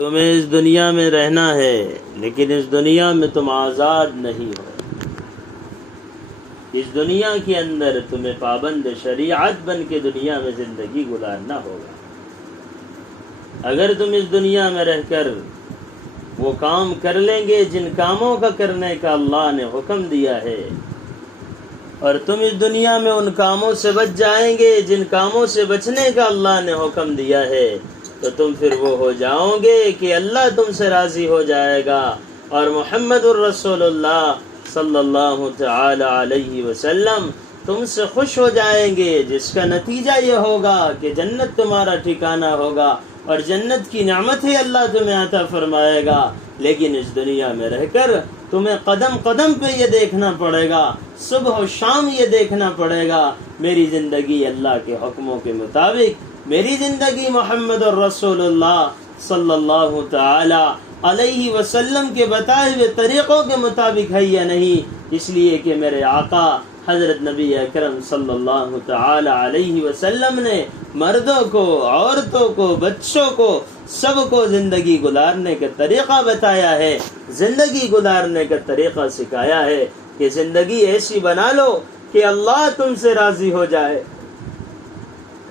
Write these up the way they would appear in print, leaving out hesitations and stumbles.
تمہیں اس دنیا میں رہنا ہے لیکن اس دنیا میں تم آزاد نہیں ہو۔ اس دنیا کے اندر تمہیں پابند شریعت بن کے دنیا میں زندگی گزارنا ہوگا۔ اگر تم اس دنیا میں رہ کر وہ کام کر لیں گے جن کاموں کا کرنے کا اللہ نے حکم دیا ہے، اور تم اس دنیا میں ان کاموں سے بچ جائیں گے جن کاموں سے بچنے کا اللہ نے حکم دیا ہے، تو تم پھر وہ ہو جاؤ گے کہ اللہ تم سے راضی ہو جائے گا، اور محمد الرسول اللہ صلی اللہ تعالی علیہ وسلم تم سے خوش ہو جائیں گے، جس کا نتیجہ یہ ہوگا کہ جنت تمہارا ٹھکانہ ہوگا اور جنت کی نعمتیں اللہ تمہیں عطا فرمائے گا۔ لیکن اس دنیا میں رہ کر تمہیں قدم قدم پہ یہ دیکھنا پڑے گا، صبح و شام یہ دیکھنا پڑے گا، میری زندگی اللہ کے حکموں کے مطابق، میری زندگی محمد الرسول اللہ صلی اللہ تعالی علیہ وسلم کے بتائے ہوئے طریقوں کے مطابق ہے یا نہیں، اس لیے کہ میرے آقا حضرت نبی اکرم صلی اللہ تعالی علیہ وسلم نے مردوں کو، عورتوں کو، بچوں کو، سب کو زندگی گزارنے کا طریقہ بتایا ہے، زندگی گزارنے کا طریقہ سکھایا ہے کہ زندگی ایسی بنا لو کہ اللہ تم سے راضی ہو جائے،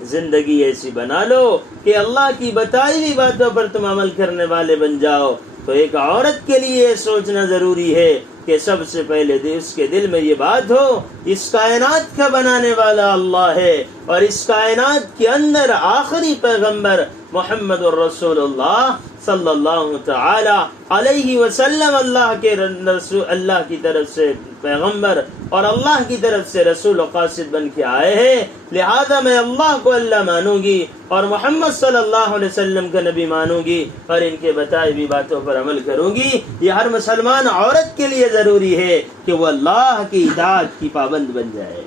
زندگی ایسی بنا لو کہ اللہ کی بتائی ہوئی باتوں پر تم عمل کرنے والے بن جاؤ۔ تو ایک عورت کے لیے یہ سوچنا ضروری ہے کہ سب سے پہلے اس کے دل میں یہ بات ہو، اس کائنات کا بنانے والا اللہ ہے، اور اس کائنات کے اندر آخری پیغمبر محمد الرسول اللہ صلی اللہ تعالی علیہ وسلم اللہ کی طرف سے پیغمبر اور اللہ کی طرف سے رسول و قاصد بن کے آئے ہیں، لہذا میں اللہ کو اللہ مانوں گی اور محمد صلی اللہ علیہ وسلم کا نبی مانوں گی اور ان کے بتائی ہوئی باتوں پر عمل کروں گی۔ یہ ہر مسلمان عورت کے لیے ضروری ہے کہ وہ اللہ کی اطاعت کی پابند بن جائے،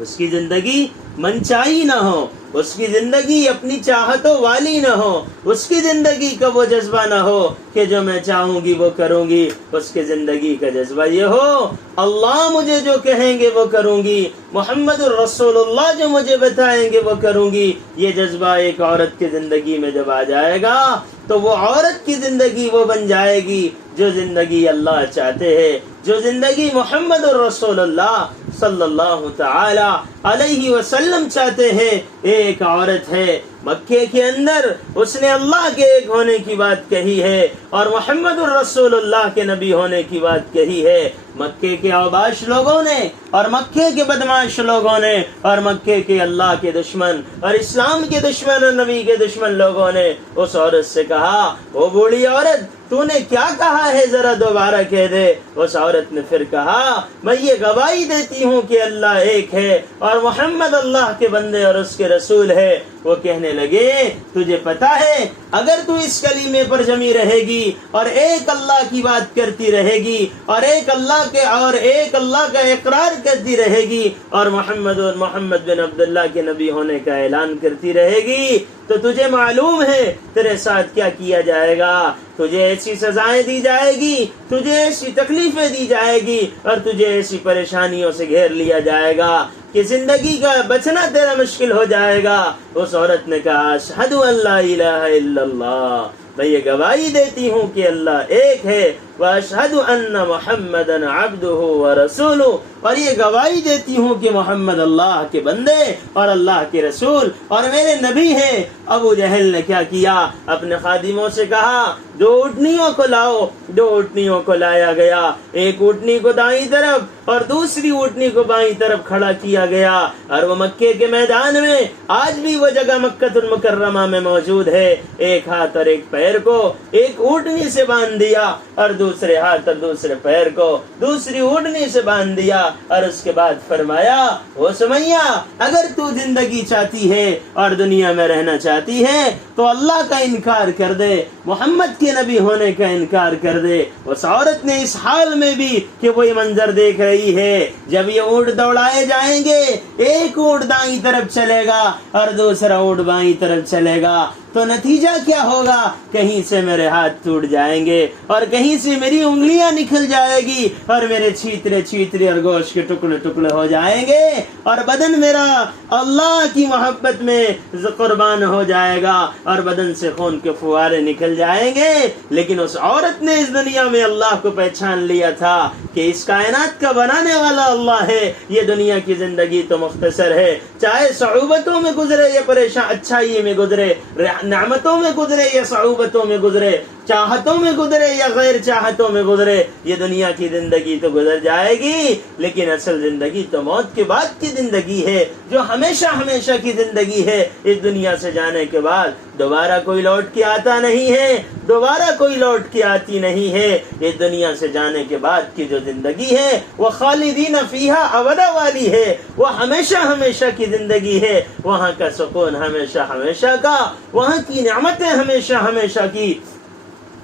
اس کی زندگی منچائی نہ ہو، اس کی زندگی اپنی چاہتوں والی نہ ہو، اس کی زندگی کا وہ جذبہ نہ ہو کہ جو میں چاہوں گی وہ کروں گی، اس کی زندگی کا جذبہ یہ ہو اللہ مجھے جو کہیں گے وہ کروں گی، محمد الرسول اللہ جو مجھے بتائیں گے وہ کروں گی۔ یہ جذبہ ایک عورت کی زندگی میں جب آ جائے گا تو وہ عورت کی زندگی وہ بن جائے گی جو زندگی اللہ چاہتے ہیں، جو زندگی محمد الرسول اللہ صلی اللہ تعالی علیہ وسلم چاہتے ہیں۔ ایک عورت ہے مکے کے اندر، اس نے اللہ کے ایک ہونے کی بات کہی ہے اور محمد الرسول اللہ کے نبی ہونے کی بات کہی ہے۔ مکے کے اوباش لوگوں نے اور مکے کے بدماش لوگوں نے اور مکے کے اللہ کے دشمن اور اسلام کے دشمن اور نبی کے دشمن لوگوں نے اس عورت سے کہا، وہ بوڑھی عورت تو نے کیا کہا ہے ذرا دوبارہ کہہ دے۔ اس عورت نے پھر کہا، میں یہ گواہی دیتی ہوں کہ اللہ ایک ہے اور محمد اللہ کے بندے اور اس کے رسول ہے۔ وہ کہنے لگے، تجھے پتا ہے اگر تو اس کلمے پر جمی رہے گی اور ایک اللہ کی بات کرتی رہے گی اور ایک اللہ کا اقرار کرتی رہے گی اور محمد بن عبداللہ کے نبی ہونے کا اعلان کرتی رہے گی، تو تجھے معلوم ہے تیرے ساتھ کیا کیا جائے گا، تجھے ایسی سزائیں دی جائے گی، تجھے ایسی تکلیفیں دی جائے گی اور تجھے ایسی پریشانیوں سے گھیر لیا جائے گا کہ زندگی کا بچنا تیرا مشکل ہو جائے گا۔ اس عورت نے کہا، اشہد ان لا الہ الا اللہ، میں یہ گواہی دیتی ہوں کہ اللہ ایک ہے، واشہد ان محمدا عبدہ ورسولہ، اور یہ گواہی دیتی ہوں کہ محمد اللہ کے بندے اور اللہ کے رسول اور میرے نبی ہیں۔ ابو جہل نے کیا کیا، اپنے خادموں سے کہا، 2 اونٹنیوں کو لاؤ۔ 2 اونٹنیوں کو لایا گیا، ایک اونٹنی کو دائیں طرف اور دوسری اونٹنی کو بائیں طرف کھڑا کیا گیا، اور وہ مکے کے میدان میں آج بھی وہ جگہ مکہ المکرمہ میں موجود ہے۔ ایک ہاتھ اور ایک پیر کو ایک اونٹنی سے باندھ دیا اور دوسرے ہاتھ اور دوسرے پیر کو دوسری اونٹنی سے باندھ دیا، اور اس کے بعد فرمایا، او سمیہ، اگر تو زندگی چاہتی ہے اور دنیا میں رہنا چاہتی ہے تو اللہ کا انکار کر دے، محمد کے نبی ہونے کا انکار کر دے۔ اس عورت نے اس حال میں بھی کہ وہ یہ منظر دیکھ رہی ہے، جب یہ اونٹ دوڑائے جائیں گے، ایک اونٹ دائیں طرف چلے گا اور دوسرا اونٹ بائیں طرف چلے گا، تو تو نتیجہ کیا ہوگا؟ کہیں سے میرے ہاتھ ٹوٹ جائیں گے اور کہیں سے میری انگلیاں نکل جائے گی اور میرے چھیترے چھیترے اور گوشت کے ٹکڑے ٹکڑے ہو جائیں گے اور بدن میرا اللہ کی محبت میں قربان ہو جائے گا اور بدن سے خون کے فوارے نکل جائیں گے۔ لیکن اس عورت نے اس دنیا میں اللہ کو پہچان لیا تھا کہ اس کائنات کا بنانے والا اللہ ہے، یہ دنیا کی زندگی تو مختصر ہے، چاہے صعوبتوں میں گزرے یا پریشان اچھائی میں گزرے، نعمتوں میں گزرے یا صعوبتوں میں گزرے، چاہتوں میں گزرے یا غیر چاہتوں میں گزرے، یہ دنیا کی زندگی تو گزر جائے گی، لیکن اصل زندگی تو موت کے بعد کی زندگی ہے، جو ہمیشہ ہمیشہ کی زندگی ہے۔ اس دنیا سے جانے کے بعد دوبارہ کوئی لوٹ کے آتا نہیں ہے، دوبارہ کوئی لوٹ کے آتی نہیں ہے۔ اس دنیا سے جانے کے بعد کی جو زندگی ہے وہ خالدین فیہا ابدا والی ہے، وہ ہمیشہ ہمیشہ کی زندگی ہے، وہاں کا سکون ہمیشہ ہمیشہ کا، وہاں کی نعمتیں ہمیشہ ہمیشہ کی۔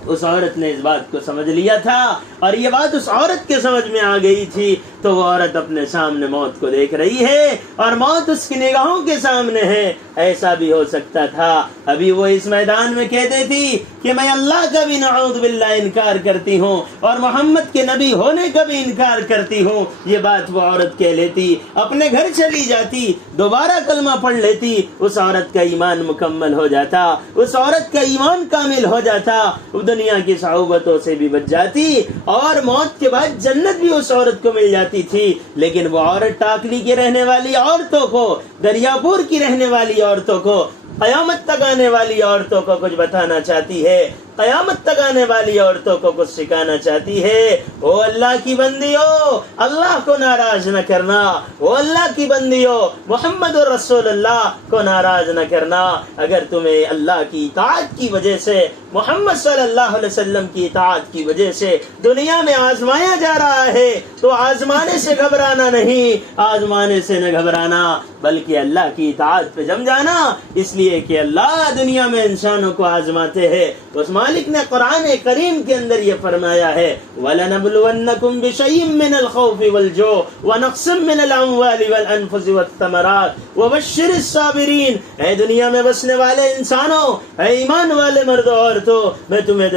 اس عورت نے اس بات کو سمجھ لیا تھا اور یہ بات اس عورت کے سمجھ میں آ گئی تھی، تو وہ عورت اپنے سامنے موت کو دیکھ رہی ہے اور موت اس کی نگاہوں کے سامنے ہے۔ ایسا بھی ہو سکتا تھا ابھی وہ اس میدان میں کہتے تھی کہ میں اللہ کا بھی نعوذ باللہ انکار کرتی ہوں اور محمد کے نبی ہونے کا بھی انکار کرتی ہوں، یہ بات وہ عورت کہہ لیتی، اپنے گھر چلی جاتی، دوبارہ کلمہ پڑھ لیتی، اس عورت کا ایمان مکمل ہو جاتا، اس عورت کا ایمان کامل ہو جاتا، دنیا کی صعوبتوں سے بھی بچ جاتی اور موت کے بعد جنت بھی اس عورت کو مل جاتی تھی۔ لیکن وہ عورت ٹاکلی کی رہنے والی عورتوں کو، دریاپور کی رہنے والی عورتوں کو، قیامت تک آنے والی عورتوں کو کچھ بتانا چاہتی ہے، قیامت تک آنے والی عورتوں کو کچھ سکھانا چاہتی ہے۔ او اللہ کی بندیو، اللہ کو ناراض نہ کرنا، او اللہ کی بندیو، محمد رسول اللہ کو ناراض نہ کرنا۔ اگر تمہیں اللہ کی اطاعت کی وجہ سے، محمد صلی اللہ علیہ وسلم کی اطاعت کی وجہ سے دنیا میں آزمایا جا رہا ہے تو آزمانے سے گھبرانا نہیں، آزمانے سے نہ گھبرانا بلکہ اللہ کی اطاعت پہ جم جانا، اس لیے کہ اللہ دنیا میں انسانوں کو آزماتے ہیں۔ اس مالک نے قرآن کریم کے اندر یہ فرمایا ہے وَلَنَبْلُوَنَّكُمْ بِشَيْءٍ مِّنَ الْخَوْفِ وَالْجُوعِ وَنَقْصٍ مِّنَ الْأَمْوَالِ وَالْأَنفُسِ وَالثَّمَرَاتِ وَبَشِّرِ الصَّابِرِينَ۔ اے دنیا میں بسنے والے انسانوں، اے ایمان والے مرد و عورتوں، میں تمہیں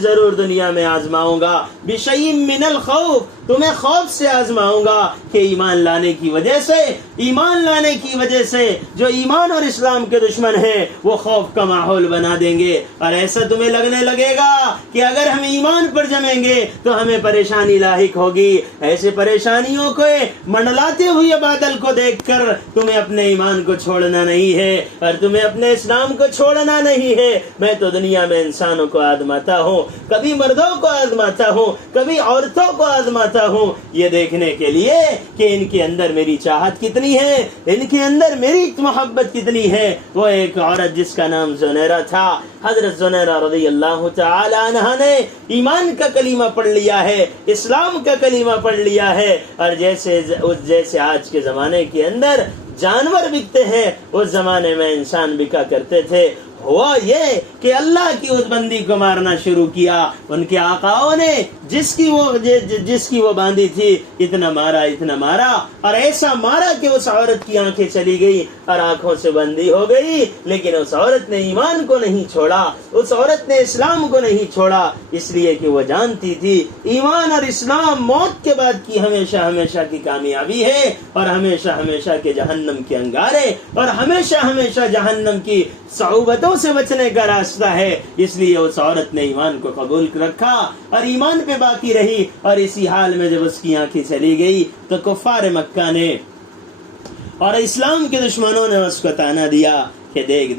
ضرور دنیا میں آزماؤں گا، بِشَيْءٍ مِّنَ الْخَوْفِ، تمہیں خوف سے آزماؤں گا کہ ایمان لانے کی وجہ سے جو ایمان اور اسلام کے دشمن ہیں وہ خوف کا ماحول بنا دیں گے، اور ایسا تمہیں لگنے لگے گا کہ اگر ہم ایمان پر جمیں گے تو ہمیں پریشانی لاحق ہوگی۔ ایسے پریشانیوں کو منڈلاتے ہوئے بادل کو دیکھ کر تمہیں اپنے ایمان کو چھوڑنا نہیں ہے اور تمہیں اپنے اسلام کو چھوڑنا نہیں ہے۔ میں تو دنیا میں انسانوں کو آزماتا ہوں، کبھی مردوں کو آزماتا ہوں، کبھی عورتوں کو آزماتا ہوں، یہ دیکھنے کے لیے کہ ان کے اندر میری چاہت کتنی ہے، ان کے اندر میری محبت کتنی ہے۔ وہ ایک عورت جس کا نام زنیرہ تھا، حضرت زنیرہ رضی اللہ تعالی عنہ نے ایمان کا کلمہ پڑھ لیا ہے، اسلام کا کلمہ پڑھ لیا ہے، اور جیسے آج کے زمانے کے اندر جانور بکتے ہیں اس زمانے میں انسان بکا کرتے تھے۔ ہوا یہ کہ اللہ کی اس بندی کو مارنا شروع کیا، ان کے آقاؤں نے جس کی وہ باندھی تھی اتنا مارا اور ایسا مارا کہ اس عورت کی آنکھیں چلی گئی اور آنکھوں سے بندی ہو گئی، لیکن اس عورت نے ایمان کو نہیں چھوڑا، اس عورت نے اسلام کو نہیں چھوڑا، اس لیے کہ وہ جانتی تھی ایمان اور اسلام موت کے بعد کی ہمیشہ کی کامیابی ہے اور ہمیشہ کے جہنم کے انگارے اور ہمیشہ جہنم کی صعوبتوں سے بچنے کا راستہ ہے۔ اس لیے اس عورت نے ایمان کو قبول رکھا اور ایمان پہ باقی رہی، اور اسی حال میں جب اس کی آنکھیں چلی گئی تو کفار مکہ نے اور اسلام کے دشمنوں نے اس کو تانا دیا کہ دیکھ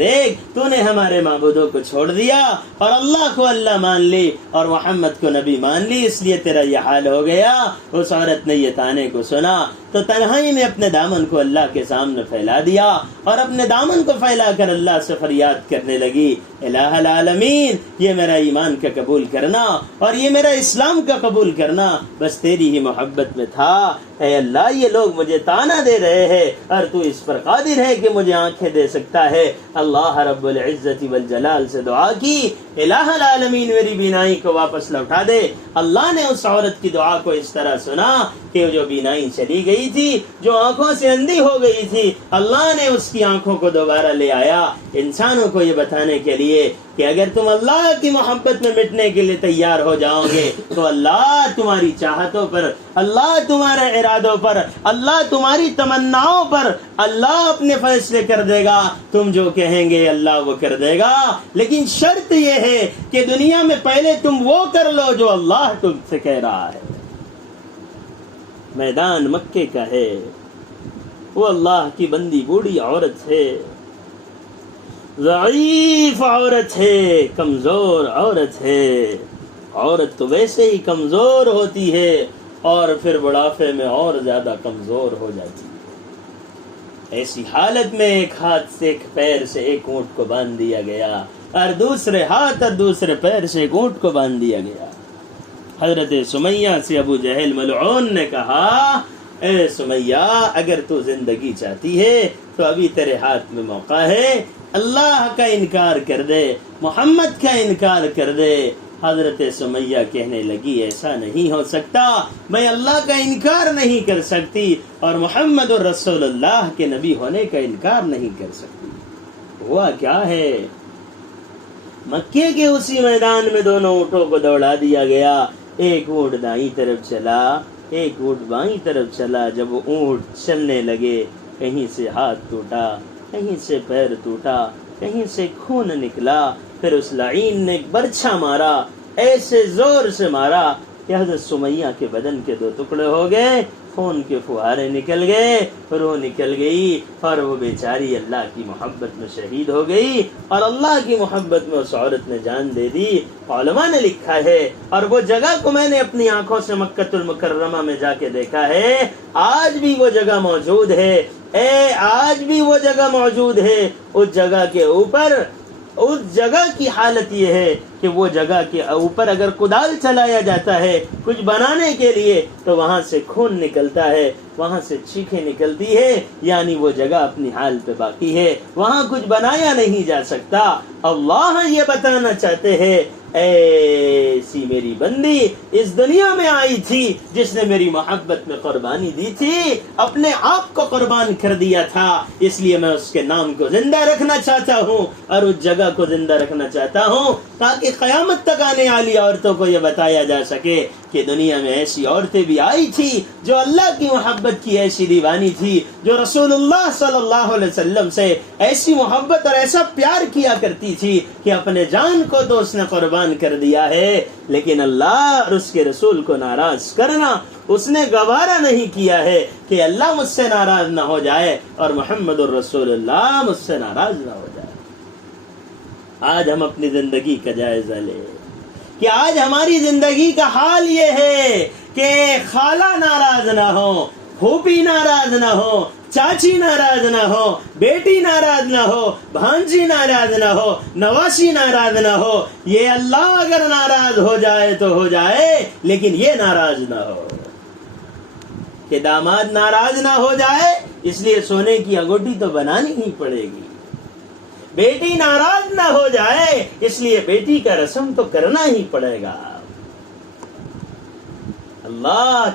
تو نے ہمارے معبودوں کو چھوڑ دیا اور اللہ کو اللہ مان لی اور محمد کو نبی مان لی، اس لیے تیرا یہ حال ہو گیا۔ اس عورت نے یہ تانے کو سنا تو تنہائی میں اپنے دامن کو اللہ کے سامنے پھیلا دیا اور اپنے دامن کو پھیلا کر اللہ سے فریاد کرنے لگی، الہ العالمین، یہ میرا ایمان کا قبول کرنا اور یہ میرا اسلام کا قبول کرنا بس تیری ہی محبت میں تھا، اے اللہ یہ لوگ مجھے تانا دے رہے ہیں اور تو اس پر قادر ہے کہ مجھے آنکھیں دے سکتا ہے. اللہ رب العزت والجلال سے دعا کی الہ العالمین میری بینائی کو واپس لوٹا دے. اللہ نے اس عورت کی دعا کو اس طرح سنا کہ جو بینائی چلی گئی تھی, جو آنکھوں سے اندھی ہو گئی تھی, اللہ نے اس کی آنکھوں کو دوبارہ لے آیا انسانوں کو یہ بتانے کے لیے کہ اگر تم اللہ کی محبت میں مٹنے کے لیے تیار ہو جاؤ گے تو اللہ تمہاری چاہتوں پر, اللہ تمہارے ارادوں پر, اللہ تمہاری تمناؤں پر اللہ اپنے فیصلے کر دے گا. تم جو کہیں گے اللہ وہ کر دے گا, لیکن شرط یہ ہے کہ دنیا میں پہلے تم وہ کر لو جو اللہ تم سے کہہ رہا ہے. میدان مکے کا ہے, وہ اللہ کی بندی بوڑھی عورت ہے, ضعیف عورت ہے, کمزور عورت ہے. عورت تو ویسے ہی کمزور ہوتی ہے اور پھر بڑھاپے میں اور زیادہ کمزور ہو جاتی ہے. ایسی حالت میں ایک ہاتھ سے ایک پیر سے ایک اونٹ کو باندھ دیا گیا اور دوسرے ہاتھ اور دوسرے پیر سے ایک اونٹ کو باندھ دیا گیا. حضرت سمیہ سے ابو جہل ملعون نے کہا اے سمیہ اگر تو زندگی چاہتی ہے تو ابھی تیرے ہاتھ میں موقع ہے, اللہ کا انکار کر دے, محمد کا انکار کر دے. حضرت سمیہ کہنے لگی ایسا نہیں ہو سکتا, میں اللہ کا انکار نہیں کر سکتی اور محمد الرسول اللہ کے نبی ہونے کا انکار نہیں کر سکتی. ہوا کیا ہے, مکے کے اسی میدان میں دونوں اونٹوں کو دوڑا دیا گیا. ایک اونٹ دائیں طرف چلا, ایک اونٹ بائیں طرف چلا. جب وہ اونٹ چلنے لگے کہیں سے ہاتھ ٹوٹا, کہیں سے پیر ٹوٹا, کہیں سے خون نکلا. پھر اس لعین نے ایک برچھا مارا, ایسے زور سے مارا کہ حضرت سمیہ کے بدن کے 2 ٹکڑے ہو گئے, خون کے فوارے نکل گئے, روح نکل گئی اور وہ بیچاری اللہ کی محبت میں شہید ہو گئی اور اللہ کی محبت میں اس عورت نے جان دے دی. علماء نے لکھا ہے اور وہ جگہ کو میں نے اپنی آنکھوں سے مکۃ المکرمہ میں جا کے دیکھا ہے, آج بھی وہ جگہ موجود ہے. آج بھی وہ جگہ موجود ہے. اس جگہ کے اوپر, اس جگہ کی حالت یہ ہے کہ وہ جگہ کے اوپر اگر کدال چلایا جاتا ہے کچھ بنانے کے لیے تو وہاں سے خون نکلتا ہے, وہاں سے چیخیں نکلتی ہے, یعنی وہ جگہ اپنی حال پہ باقی ہے, وہاں کچھ بنایا نہیں جا سکتا. اللہ یہ بتانا چاہتے ہیں ایسی میری بندی اس دنیا میں آئی تھی جس نے میری محبت میں قربانی دی تھی, اپنے آپ کو قربان کر دیا تھا, اس لیے میں اس کے نام کو زندہ رکھنا چاہتا ہوں اور اس جگہ کو زندہ رکھنا چاہتا ہوں تاکہ قیامت تک آنے والی عورتوں کو یہ بتایا جا سکے کہ دنیا میں ایسی عورتیں بھی آئی تھی جو اللہ کی محبت کی ایسی دیوانی تھی, جو رسول اللہ صلی اللہ علیہ وسلم سے ایسی محبت اور ایسا پیار کیا کرتی تھی کہ اپنے جان کو تو اس نے قربان کر دیا ہے, لیکن اللہ اور اس کے رسول کو ناراض کرنا اس نے گوارا نہیں کیا ہے کہ اللہ مجھ سے ناراض نہ ہو جائے اور محمد الرسول اللہ مجھ سے ناراض نہ ہو جائے. آج ہم اپنی زندگی کا جائزہ لیں کہ آج ہماری زندگی کا حال یہ ہے کہ خالہ ناراض نہ ہو, پھوپھی ناراض نہ ہو, چاچی ناراض نہ ہو, بیٹی ناراض نہ ہو, بھانجی ناراض نہ ہو, نواسی ناراض نہ ہو. یہ اللہ اگر ناراض ہو جائے تو ہو جائے, لیکن یہ ناراض نہ ہو کہ داماد ناراض نہ ہو جائے, اس لیے سونے کی انگوٹھی تو بنانی ہی پڑے گی. بیٹی ناراض نہ ہو جائے, اس لیے بیٹی کا رسم تو کرنا ہی پڑے گا. اللہ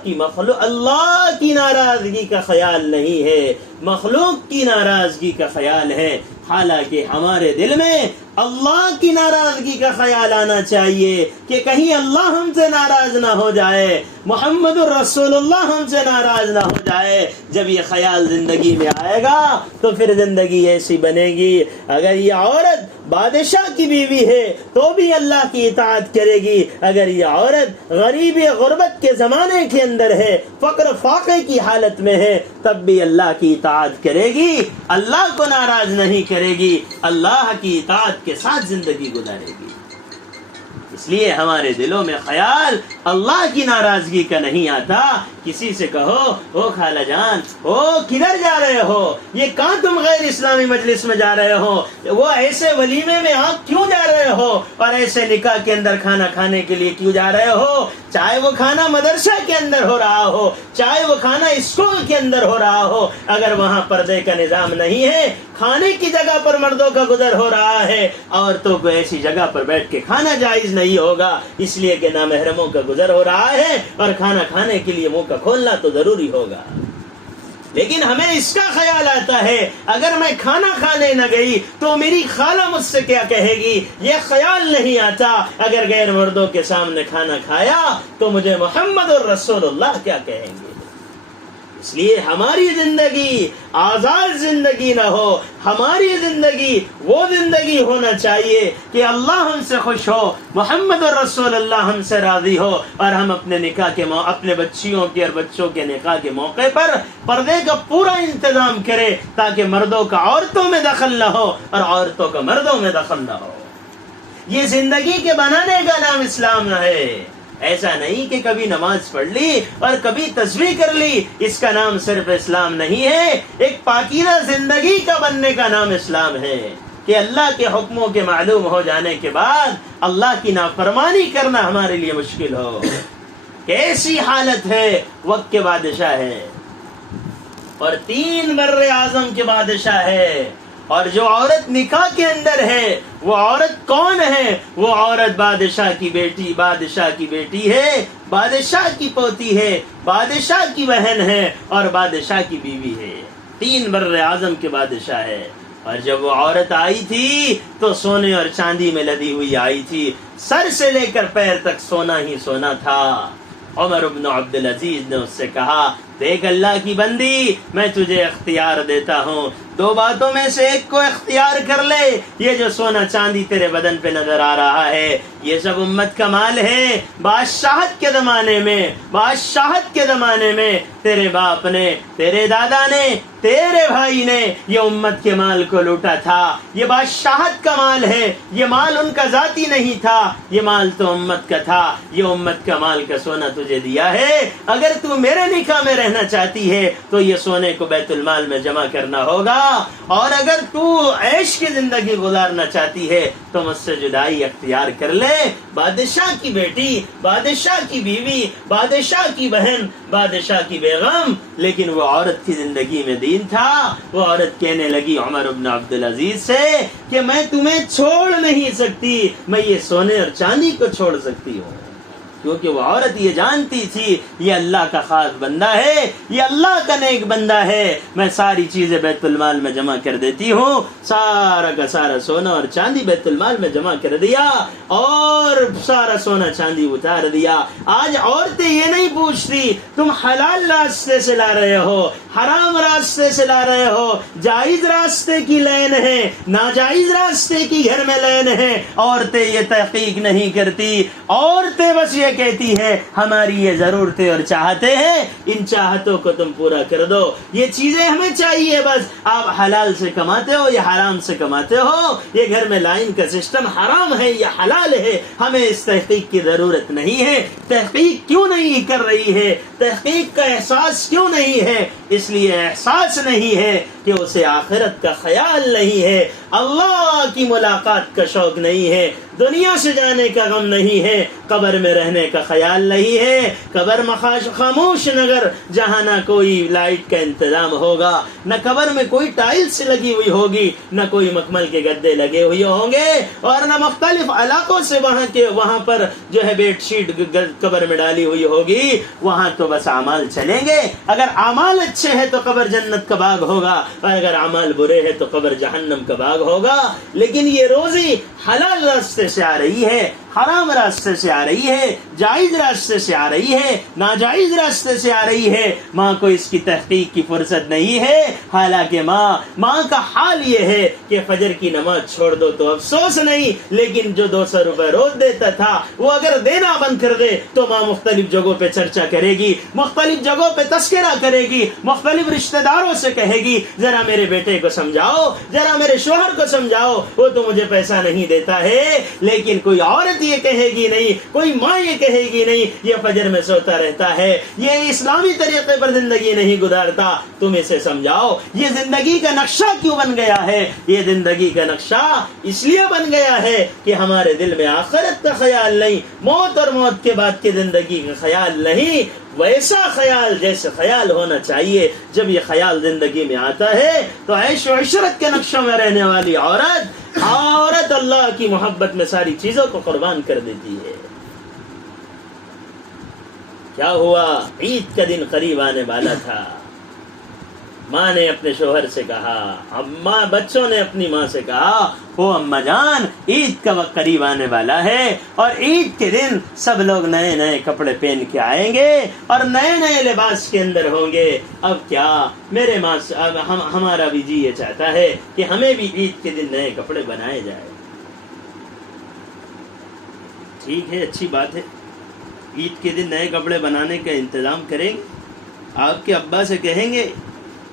کی ناراضگی کا خیال نہیں ہے, مخلوق کی ناراضگی کا خیال ہے. حالانکہ ہمارے دل میں اللہ کی ناراضگی کا خیال آنا چاہیے کہ کہیں اللہ ہم سے ناراض نہ ہو جائے, محمد الرسول اللہ ہم سے ناراض نہ ہو جائے. جب یہ خیال زندگی میں آئے گا تو پھر زندگی ایسی بنے گی. اگر یہ عورت بادشاہ کی بیوی ہے تو بھی اللہ کی اطاعت کرے گی, اگر یہ عورت غریبی غربت کے زمانے کے اندر ہے, فقر فاقے کی حالت میں ہے, تب بھی اللہ کی اطاعت کرے گی, اللہ کو ناراض نہیں کرے گی, اللہ کی اطاعت کے ساتھ زندگی گزارے گی. اس لیے ہمارے دلوں میں خیال اللہ کی ناراضگی کا نہیں آتا. کسی سے کہو او خالہ جان او کدھر جا رہے ہو, یہ کہاں تم غیر اسلامی مجلس میں جا رہے ہو, وہ ایسے ولیمے میں آپ کیوں جا رہے ہو, اور ایسے نکاح کے اندر کھانا کھانے کے لیے کیوں جا رہے ہو, چاہے وہ کھانا مدرسہ کے اندر ہو رہا ہو, چاہے وہ کھانا اسکول کے اندر ہو رہا ہو, اگر وہاں پردے کا نظام نہیں ہے, کھانے کی جگہ پر مردوں کا گزر ہو رہا ہے, عورتوں کو ایسی جگہ پر بیٹھ کے کھانا جائز نہیں ہوگا, اس لیے کہ نامحرموں کا گزر ہو رہا ہے, اور کھانا کھانے کے لیے منہ کا کھولنا تو ضروری ہوگا. لیکن ہمیں اس کا خیال آتا ہے اگر میں کھانا کھانے نہ گئی تو میری خالہ مجھ سے کیا کہے گی, یہ خیال نہیں آتا اگر غیر مردوں کے سامنے کھانا کھایا تو مجھے محمد الرسول اللہ کیا کہیں گے. اس لیے ہماری زندگی آزاد زندگی نہ ہو, ہماری زندگی وہ زندگی ہونا چاہیے کہ اللہ ہم سے خوش ہو, محمد الرسول اللہ ہم سے راضی ہو, اور ہم اپنے نکاح کے اپنے بچیوں کے اور بچوں کے نکاح کے موقع پر پردے کا پورا انتظام کرے تاکہ مردوں کا عورتوں میں دخل نہ ہو اور عورتوں کا مردوں میں دخل نہ ہو. یہ زندگی کے بنانے کا نام اسلام نہ ہے. ایسا نہیں کہ کبھی نماز پڑھ لی اور کبھی تسبیح کر لی, اس کا نام صرف اسلام نہیں ہے. ایک پاکیزہ زندگی کا بننے کا نام اسلام ہے کہ اللہ کے حکموں کے معلوم ہو جانے کے بعد اللہ کی نافرمانی کرنا ہمارے لیے مشکل ہو. کیسی حالت ہے, وقت کے بادشاہ ہے اور 3 بر اعظم کے بادشاہ ہے, اور جو عورت نکاح کے اندر ہے وہ عورت کون ہے, وہ عورت بادشاہ کی بیٹی, بادشاہ کی بیٹی ہے, بادشاہ کی پوتی ہے, بادشاہ کی بہن ہے اور بادشاہ کی بیوی ہے. 3 بر اعظم کے بادشاہ ہے. اور جب وہ عورت آئی تھی تو سونے اور چاندی میں لدی ہوئی آئی تھی, سر سے لے کر پیر تک سونا ہی سونا تھا. عمر بن عبد العزیز نے اس سے کہا, دیکھ اللہ کی بندی, میں تجھے اختیار دیتا ہوں, 2 باتوں میں سے ایک کو اختیار کر لے. یہ جو سونا چاندی تیرے بدن پہ نظر آ رہا ہے یہ سب امت کا مال ہے. بادشاہت کے زمانے میں تیرے باپ نے, تیرے دادا نے, تیرے بھائی نے یہ امت کے مال کو لوٹا تھا. یہ بادشاہت کا مال ہے, یہ مال ان کا ذاتی نہیں تھا, یہ مال تو امت کا تھا. یہ امت کا مال کا سونا تجھے دیا ہے, اگر تو میرے نکاح میں رہنا چاہتی ہے تو یہ سونے کو بیت المال میں جمع کرنا ہوگا, اور اگر تو عیش کی زندگی گزارنا چاہتی ہے تو مجھ سے جدائی اختیار کر لے. بادشاہ کی بیٹی, بادشاہ کی بیوی, بادشاہ کی بہن, بادشاہ کی بیگم, لیکن وہ عورت کی زندگی میں دین تھا. وہ عورت کہنے لگی عمر بن عبد العزیز سے کہ میں تمہیں چھوڑ نہیں سکتی, میں یہ سونے اور چاندی کو چھوڑ سکتی ہوں. کیونکہ وہ عورت یہ جانتی تھی یہ اللہ کا خاص بندہ ہے, یہ اللہ کا نیک بندہ ہے, میں ساری چیزیں بیت المال میں جمع کر دیتی ہوں. سارا کا سارا سونا اور چاندی بیت المال میں جمع کر دیا اور سارا سونا چاندی اتار دیا. آج عورتیں یہ نہیں پوچھتی تم حلال راستے سے لا رہے ہو, حرام راستے سے لا رہے ہو, جائز راستے کی لین ہے, ناجائز راستے کی گھر میں لین ہے. عورتیں یہ تحقیق نہیں کرتی, عورتیں بس یہ کہتی ہے ہماری یہ ضرورتیں اور چاہتے ہیں, ان چاہتوں کو تم پورا کر دو. یہ چیزیں ہمیں چاہیے, بس آپ حلال سے کماتے ہو یا حرام سے کماتے ہو, یہ گھر میں لائن کا سسٹم حرام ہے یا حلال ہے, ہمیں اس تحقیق کی ضرورت نہیں ہے. تحقیق کیوں نہیں کر رہی ہے, تحقیق کا احساس کیوں نہیں ہے؟ اس لیے احساس نہیں ہے کہ اسے آخرت کا خیال نہیں ہے, اللہ کی ملاقات کا شوق نہیں ہے, دنیا سے جانے کا غم نہیں ہے, قبر میں رہنے کا خیال نہیں ہے. قبر خاموش نگر جہاں نہ کوئی لائٹ کا انتظام ہوگا, نہ قبر میں کوئی ٹائلز لگی ہوئی ہوگی, نہ کوئی مخمل کے گدے لگے ہوئے ہوں گے, اور نہ مختلف علاقوں سے وہاں پر جو ہے بیڈ شیٹ قبر میں ڈالی ہوئی ہوگی. وہاں تو بس اعمال چلیں گے, اگر اعمال اچھے ہیں تو قبر جنت کا باغ ہوگا, اور اگر اعمال برے ہیں تو قبر جہنم کا باغ ہوگا. لیکن یہ روزی حلال راستے سے آ رہی ہے, حرام راستے سے آ رہی ہے, جائز راستے سے آ رہی ہے, ناجائز راستے سے آ رہی ہے. ماں کو اس کی تحقیق کی فرصت نہیں ہے. حالانکہ ماں کا حال یہ ہے کہ فجر کی نماز چھوڑ دو تو افسوس نہیں, لیکن جو 200 روپے روز دیتا تھا وہ اگر دینا بند کر دے تو ماں مختلف جگہوں پہ چرچا کرے گی, مختلف جگہوں پہ تذکرہ کرے گی, مختلف رشتہ داروں سے کہے گی ذرا میرے بیٹے کو سمجھاؤ, ذرا میرے شوہر کو سمجھاؤ, وہ تو مجھے پیسہ نہیں دیتا ہے. لیکن کوئی عورت یہ کہے گی نہیں, کوئی ماں یہ کہے گی نہیں یہ فجر میں سوتا رہتا ہے, یہ اسلامی طریقے پر زندگی نہیں گزارتا. تم اسے سمجھاؤ یہ زندگی کا نقشہ کیوں بن گیا ہے. یہ زندگی کا نقشہ اس لیے بن گیا ہے کہ ہمارے دل میں آخرت کا خیال نہیں, موت اور موت کے بعد کی زندگی کا خیال نہیں. ویسا خیال جیسے خیال ہونا چاہیے. جب یہ خیال زندگی میں آتا ہے تو عیش و عشرت کے نقشوں میں رہنے والی عورت اللہ کی محبت میں ساری چیزوں کو قربان کر دیتی ہے. کیا ہوا, عید کا دن قریب آنے والا تھا. ماں نے اپنے شوہر سے کہا, بچوں نے اپنی ماں سے کہا, او اماں جان عید کا وقت قریب آنے والا ہے اور عید کے دن سب لوگ نئے نئے کپڑے پہن کے آئیں گے اور نئے نئے لباس کے اندر ہوں گے. اب کیا میرے ماں ہمارا بھی جی یہ چاہتا ہے کہ ہمیں بھی عید کے دن نئے کپڑے بنائے جائے. ٹھیک ہے, اچھی بات ہے. عید کے دن نئے کپڑے بنانے کا انتظام کریں گے. آپ کے ابا سے کہیں گے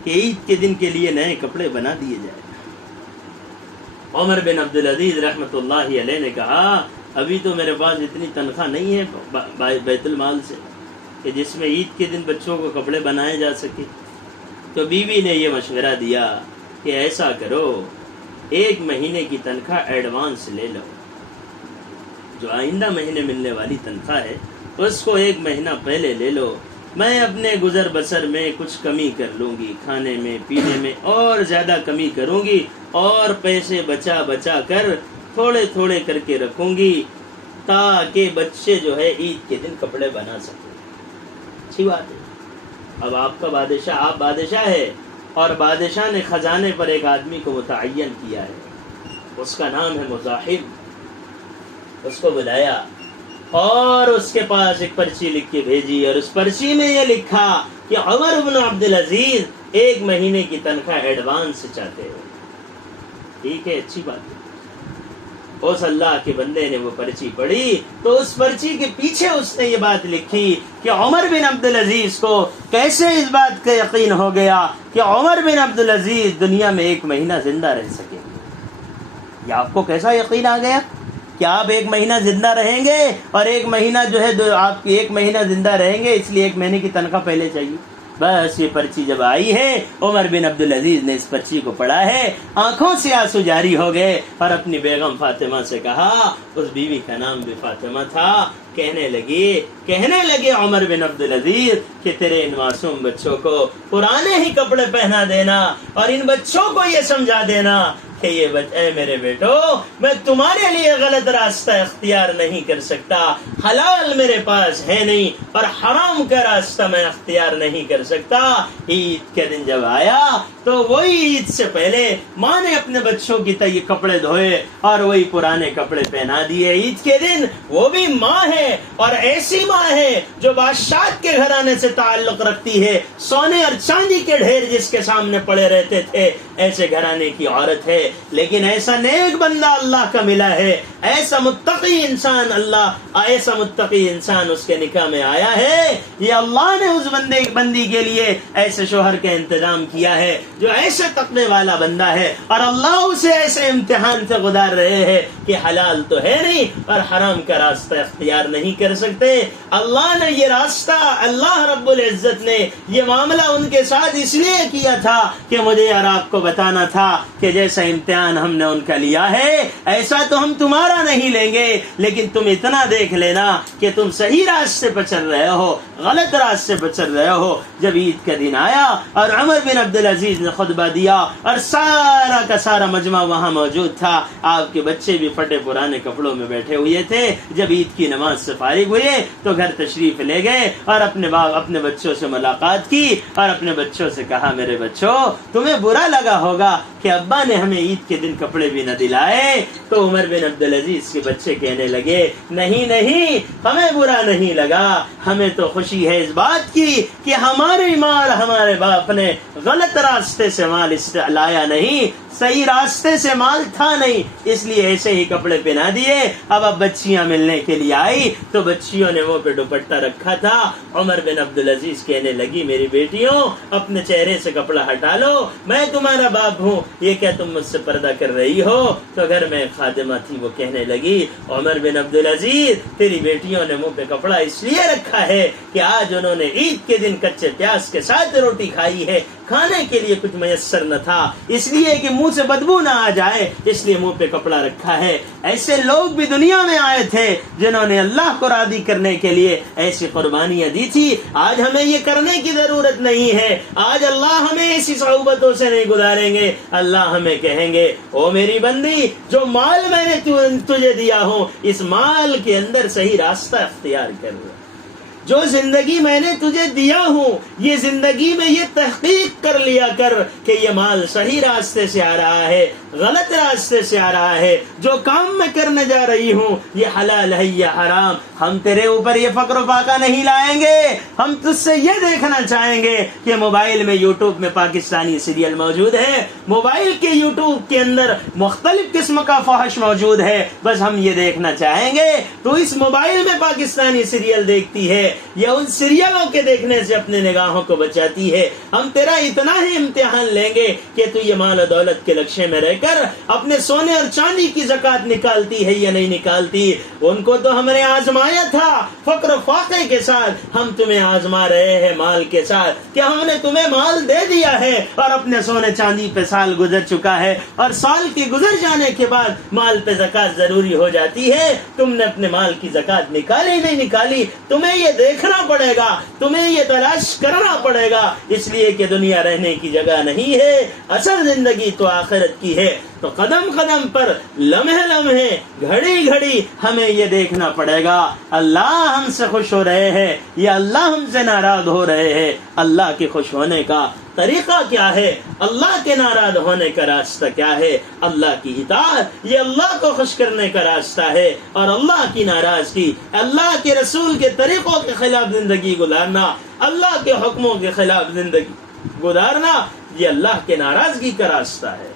کہ عید کے دن کے لیے نئے کپڑے بنا دیے جائیں. عمر بن عبدالعزیز رحمۃ اللہ علیہ نے کہا, ابھی تو میرے پاس اتنی تنخواہ نہیں ہے بیت المال سے کہ جس میں عید کے دن بچوں کو کپڑے بنائے جا سکے. تو بیوی نے یہ مشورہ دیا کہ ایسا کرو, 1 مہینے کی تنخواہ ایڈوانس لے لو. جو آئندہ مہینے ملنے والی تنخواہ ہے اس کو 1 مہینہ پہلے لے لو. میں اپنے گزر بسر میں کچھ کمی کر لوں گی, کھانے میں پینے میں اور زیادہ کمی کروں گی اور پیسے بچا کر تھوڑے تھوڑے کر کے رکھوں گی تاکہ بچے جو ہے عید کے دن کپڑے بنا سکیں. اچھی بات ہے. اب آپ کا بادشاہ, آپ بادشاہ ہے اور بادشاہ نے خزانے پر ایک آدمی کو متعین کیا ہے, اس کا نام ہے مزاحم. اس کو بلایا اور اس کے پاس ایک پرچی لکھ کے بھیجی اور اس پرچی میں یہ لکھا کہ عمر بن عبدالعزیز 1 مہینے کی تنخواہ ایڈوانس چاہتے ہیں. ٹھیک ہے, اچھی بات ہے. اس اللہ کے بندے نے وہ پرچی پڑھی تو اس پرچی کے پیچھے اس نے یہ بات لکھی کہ عمر بن عبدالعزیز کو کیسے اس بات کا یقین ہو گیا کہ عمر بن عبدالعزیز دنیا میں 1 مہینہ زندہ رہ سکیں گے. یہ آپ کو کیسا یقین آ گیا کہ آپ 1 مہینہ زندہ رہیں گے اور 1 مہینہ جو ہے آپ کی 1 مہینہ زندہ رہیں گے اس لیے 1 مہینے کی تنخواہ پہلے چاہیے. بس یہ پرچی جب آئی ہے عمر بن عبدالعزیز نے اس پرچی کو پڑھا ہے, آنکھوں سے آنسو جاری ہو گئے اور اپنی بیگم فاطمہ سے کہا, اس بیوی کا نام بھی فاطمہ تھا, کہنے لگے عمر بن عبدالعزیز کہ تیرے ان معصوم بچوں کو پرانے ہی کپڑے پہنا دینا اور ان بچوں کو یہ سمجھا دینا کہ یہ اے میرے بیٹو, میں تمہارے لیے غلط راستہ اختیار نہیں کر سکتا, حلال میرے پاس ہے نہیں اور حرام کا راستہ میں اختیار نہیں کر سکتا. عید کے دن جب آیا تو وہی عید سے پہلے ماں نے اپنے بچوں کی طرح کپڑے دھوئے اور وہی پرانے کپڑے پہنا دیے. عید کے دن وہ بھی ماں ہے اور ایسی ماں ہے جو بادشاہ کے گھرانے سے تعلق رکھتی ہے, سونے اور چاندی کے ڈھیر جس کے سامنے پڑے رہتے تھے, ایسے گھرانے کی عورت ہے. لیکن ایسا نیک بندہ اللہ کا ملا ہے, ایسا متقی انسان اس کے نکاح میں آیا ہے. یہ اللہ نے اس بندی کے لیے ایسے شوہر کا انتظام کیا ہے جو ایسے تقوی والا بندہ ہے اور اللہ اسے ایسے امتحان سے گزار رہے ہیں کہ حلال تو ہے نہیں اور حرام کا راستہ اختیار نہیں کر سکتے. اللہ نے یہ راستہ, اللہ رب العزت نے یہ معاملہ ان کے ساتھ اس لیے کیا تھا کہ مجھے اور آپ کو بتانا تھا کہ جیسا امتحان ہم نے ان کا لیا ہے ایسا تو ہم تمہارا نہیں لیں گے, لیکن تم اتنا دیکھ لینا کہ تم صحیح راستے پر چل رہے ہو, غلط راستے پر چل رہے ہو. جب عید کا دن آیا اور عمر بن عبدالعزیز نے خطبہ دیا اور سارا کا سارا مجمع وہاں موجود تھا, آپ کے بچے بھی پھٹے پرانے کپڑوں میں بیٹھے ہوئے تھے. جب عید کی نماز سے فارغ ہوئے تو گھر تشریف لے گئے اور اپنے بچوں سے ملاقات کی اور اپنے بچوں سے کہا, میرے بچوں تمہیں برا لگا ہوگا کہ ابا نے ہمیں عید کے دن کپڑے بھی نہ دلائے. تو عمر بن عبدالعزیز کے بچے کہنے لگے, نہیں ہمیں برا نہیں لگا, ہمیں تو خوشی ہے اس بات کی کہ ہماری ماں اور ہمارے باپ نے غلط راستے سے مال لایا نہیں, صحیح راستے سے مال تھا نہیں، اس لیے ایسے ہی کپڑے پہنا دیے۔ اب بچیاں ملنے کے لیے آئی تو بچیوں نے وہ پہ دوپٹہ رکھا تھا۔ عمر بن عبدالعزیز کہنے لگی میری بیٹیوں اپنے چہرے سے کپڑا ہٹا لو، میں تمہارا باپ ہوں، یہ کیا تم مجھ سے پردہ کر رہی ہو؟ تو گھر میں خادمہ تھی، وہ کہنے لگی عمر بن عبدالعزیز تیری بیٹیوں نے منہ پہ کپڑا اس لیے رکھا ہے کہ آج انہوں نے عید کے دن کچے پیاز کے ساتھ روٹی کھائی ہے، کھانے کے لیے کچھ میسر نہ تھا، اس لیے کہ منہ سے بدبو نہ آ جائے، اس لیے منہ پہ کپڑا رکھا ہے۔ ایسے لوگ بھی دنیا میں آئے تھے جنہوں نے اللہ کو راضی کرنے کے لیے ایسی قربانیاں دی تھی۔ آج ہمیں یہ کرنے کی ضرورت نہیں ہے، آج اللہ ہمیں ایسی صعوبتوں سے نہیں گزاریں گے۔ اللہ ہمیں کہیں گے او میری بندی، جو مال میں نے تجھے دیا ہوں اس مال کے اندر صحیح راستہ اختیار کر لو، جو زندگی میں نے تجھے دیا ہوں یہ زندگی میں یہ تحقیق کر لیا کر کہ یہ مال صحیح راستے سے آ رہا ہے غلط راستے سے آ رہا ہے، جو کام میں کرنے جا رہی ہوں یہ حلال ہے یا حرام۔ ہم تیرے اوپر یہ فقر و فاقہ نہیں لائیں گے، ہم تجھ سے یہ دیکھنا چاہیں گے کہ موبائل میں یوٹیوب میں پاکستانی سیریل موجود ہے، موبائل کے یوٹیوب کے اندر مختلف قسم کا فحش موجود ہے، بس ہم یہ دیکھنا چاہیں گے تو اس موبائل میں پاکستانی سیریل دیکھتی ہے یا ان سیریلوں کے دیکھنے سے اپنے نگاہوں کو بچاتی ہے۔ ہم تیرا اتنا ہی امتحان لیں گے کہ تو یہ مال و دولت کے لکشے میں رہ کر اپنے سونے اور چاندی کی زکوٰۃ نکالتی ہے یا نہیں نکالتی۔ ان کو تو ہم نے آزمایا تھا فقر و فاقے کے ساتھ، ہم تمہیں آزما رہے ہیں مال کے ساتھ کہ ہم نے تمہیں مال دے دیا ہے اور اپنے سونے چاندی پہ سال گزر چکا ہے، اور سال کے گزر جانے کے بعد مال پہ زکوٰۃ ضروری ہو جاتی ہے۔ تم نے اپنے مال کی زکوٰۃ نکالی نہیں نکالی، تمہیں یہ دیکھنا پڑے گا، تمہیں یہ تلاش کرنا پڑے گا، اس لیے کہ دنیا رہنے کی جگہ نہیں ہے، اصل زندگی تو آخرت کی ہے۔ تو قدم قدم پر لمحے لمحے گھڑی گھڑی ہمیں یہ دیکھنا پڑے گا اللہ ہم سے خوش ہو رہے ہیں یا اللہ ہم سے ناراض ہو رہے ہیں۔ اللہ کے خوش ہونے کا طریقہ کیا ہے، اللہ کے ناراض ہونے کا راستہ کیا ہے؟ اللہ کی اطاعت یہ اللہ کو خوش کرنے کا راستہ ہے، اور اللہ کی ناراضگی اللہ کے رسول کے طریقوں کے خلاف زندگی گزارنا، اللہ کے حکموں کے خلاف زندگی گزارنا یہ اللہ کے ناراضگی کا راستہ ہے۔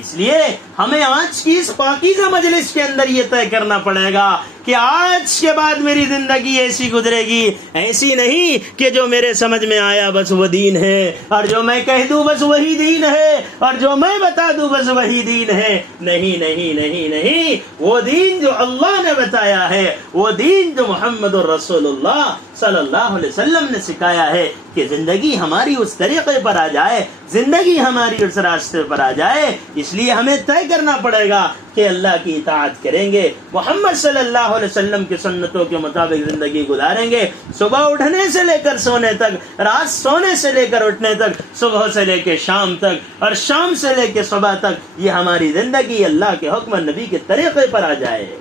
اس لیے ہمیں آج کی اس پاکیزہ مجلس کے اندر یہ طے کرنا پڑے گا کہ آج کے بعد میری زندگی ایسی گزرے گی، ایسی نہیں کہ جو میرے سمجھ میں آیا بس وہ دین ہے، اور جو میں کہہ دوں بس وہی دین ہے، اور جو میں بتا دوں بس وہی دین ہے۔ نہیں نہیں نہیں نہیں، وہ دین جو اللہ نے بتایا ہے، وہ دین جو محمد الرسول اللہ صلی اللہ علیہ وسلم نے سکھایا ہے کہ زندگی ہماری اس طریقے پر آ جائے، زندگی ہماری اس راستے پر آ جائے۔ اس لیے ہمیں طے کرنا پڑے گا کہ اللہ کی اطاعت کریں گے، محمد صلی اللہ علیہ وسلم کی سنتوں کے مطابق زندگی گزاریں گے، صبح اٹھنے سے لے کر سونے تک، رات سونے سے لے کر اٹھنے تک، صبح سے لے کے شام تک، اور شام سے لے کے صبح تک یہ ہماری زندگی اللہ کے حکم نبی کے طریقے پر آ جائے۔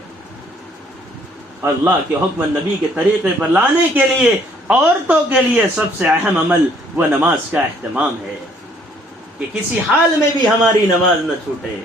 اللہ کے حکم نبی کے طریقے پر لانے کے لیے عورتوں کے لیے سب سے اہم عمل وہ نماز کا اہتمام ہے کہ کسی حال میں بھی ہماری نماز نہ چھوٹے۔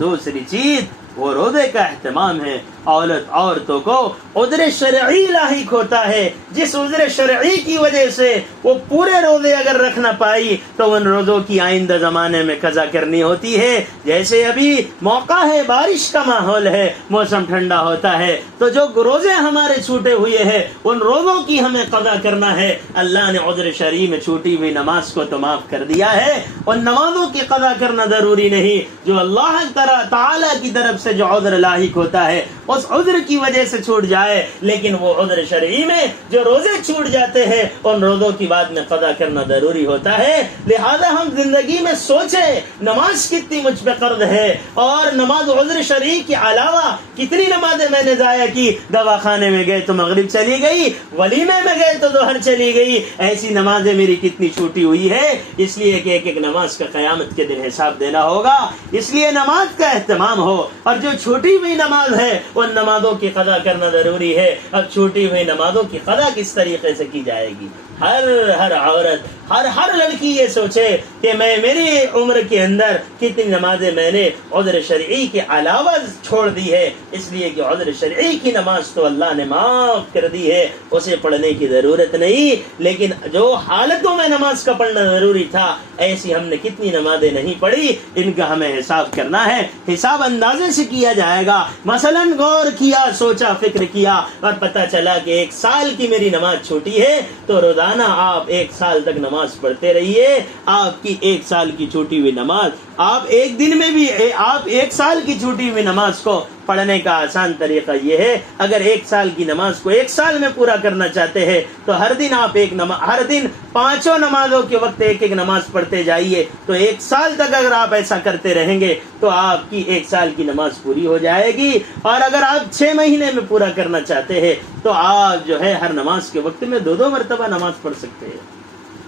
دوسری چیز وہ روزے کا اہتمام ہے۔ عورتوں کو عذر شرعی لاحق ہوتا ہے، جس عذر شرعی کی وجہ سے وہ پورے روزے اگر رکھ نہ پائی تو ان روزوں کی آئندہ زمانے میں قضا کرنی ہوتی ہے۔ جیسے ابھی موقع ہے، بارش کا ماحول ہے، موسم ٹھنڈا ہوتا ہے، تو جو روزے ہمارے چھوٹے ہوئے ہیں ان روزوں کی ہمیں قضا کرنا ہے۔ اللہ نے عذر شرعی میں چھوٹی ہوئی نماز کو تو معاف کر دیا ہے، ان نمازوں کی قضا کرنا ضروری نہیں جو اللہ تعالی کی طرف سے جو عذر لاحق ہوتا ہے اس عذر کی وجہ سے چھوٹ جائے، لیکن وہ عذر شرعی میں جو روزے چھوٹ جاتے ہیں ان روزوں کی بعد میں قضا کرنا ضروری ہوتا ہے۔ لہذا ہم زندگی میں سوچیں نماز کتنی مجھ پہ قرض ہے، اور نماز عذر شرعی کے علاوہ کتنی نمازیں میں نے ضائع کی۔ دواخانے میں گئے تو مغرب چلی گئی، ولیمے میں گئے تو ظہر چلی گئی، ایسی نمازیں میری کتنی چھوٹی ہوئی ہے۔ اس لیے کہ ایک ایک نماز کا قیامت کے دن حساب دینا ہوگا، اس لیے نماز کا اہتمام ہو، اور جو چھوٹی ہوئی نماز ہے ان نمازوں کی قضا کرنا ضروری ہے۔ اب چھوٹی ہوئی نمازوں کی قضا کس طریقے سے کی جائے گی؟ ہر عورت ہر لڑکی یہ سوچے کہ میں میری عمر کے اندر کتنی نمازیں میں نے عذر شرعی کے علاوہ چھوڑ دی ہے، اس لیے کہ عذر شرعی کی نماز تو اللہ نے معاف کر دی ہے، اسے پڑھنے کی ضرورت نہیں، لیکن جو حالتوں میں نماز کا پڑھنا ضروری تھا ایسی ہم نے کتنی نمازیں نہیں پڑھی، ان کا ہمیں حساب کرنا ہے، حساب اندازے سے کیا جائے گا۔ مثلا غور کیا، سوچا، فکر کیا اور پتہ چلا کہ 1 سال کی میری نماز چھوٹی ہے، تو روزانہ آپ 1 سال تک نماز پڑھتے رہیے۔ آپ کی 1 سال کی چھوٹی ہوئی نماز، آپ ایک دن میں بھی آپ 1 سال کی چھوٹی ہوئی نماز کو پڑھنے کا آسان طریقہ یہ ہے، اگر 1 سال کی نماز کو 1 سال میں پورا کرنا چاہتے ہیں تو ہر دن آپ ہر دن 5 نمازوں کے وقت ایک نماز پڑھتے جائیے، تو 1 سال تک اگر آپ ایسا کرتے رہیں گے تو آپ کی 1 سال کی نماز پوری ہو جائے گی۔ اور اگر آپ 6 مہینے میں پورا کرنا چاہتے ہیں تو آپ جو ہے ہر نماز کے وقت میں 2 مرتبہ نماز پڑھ سکتے ہیں،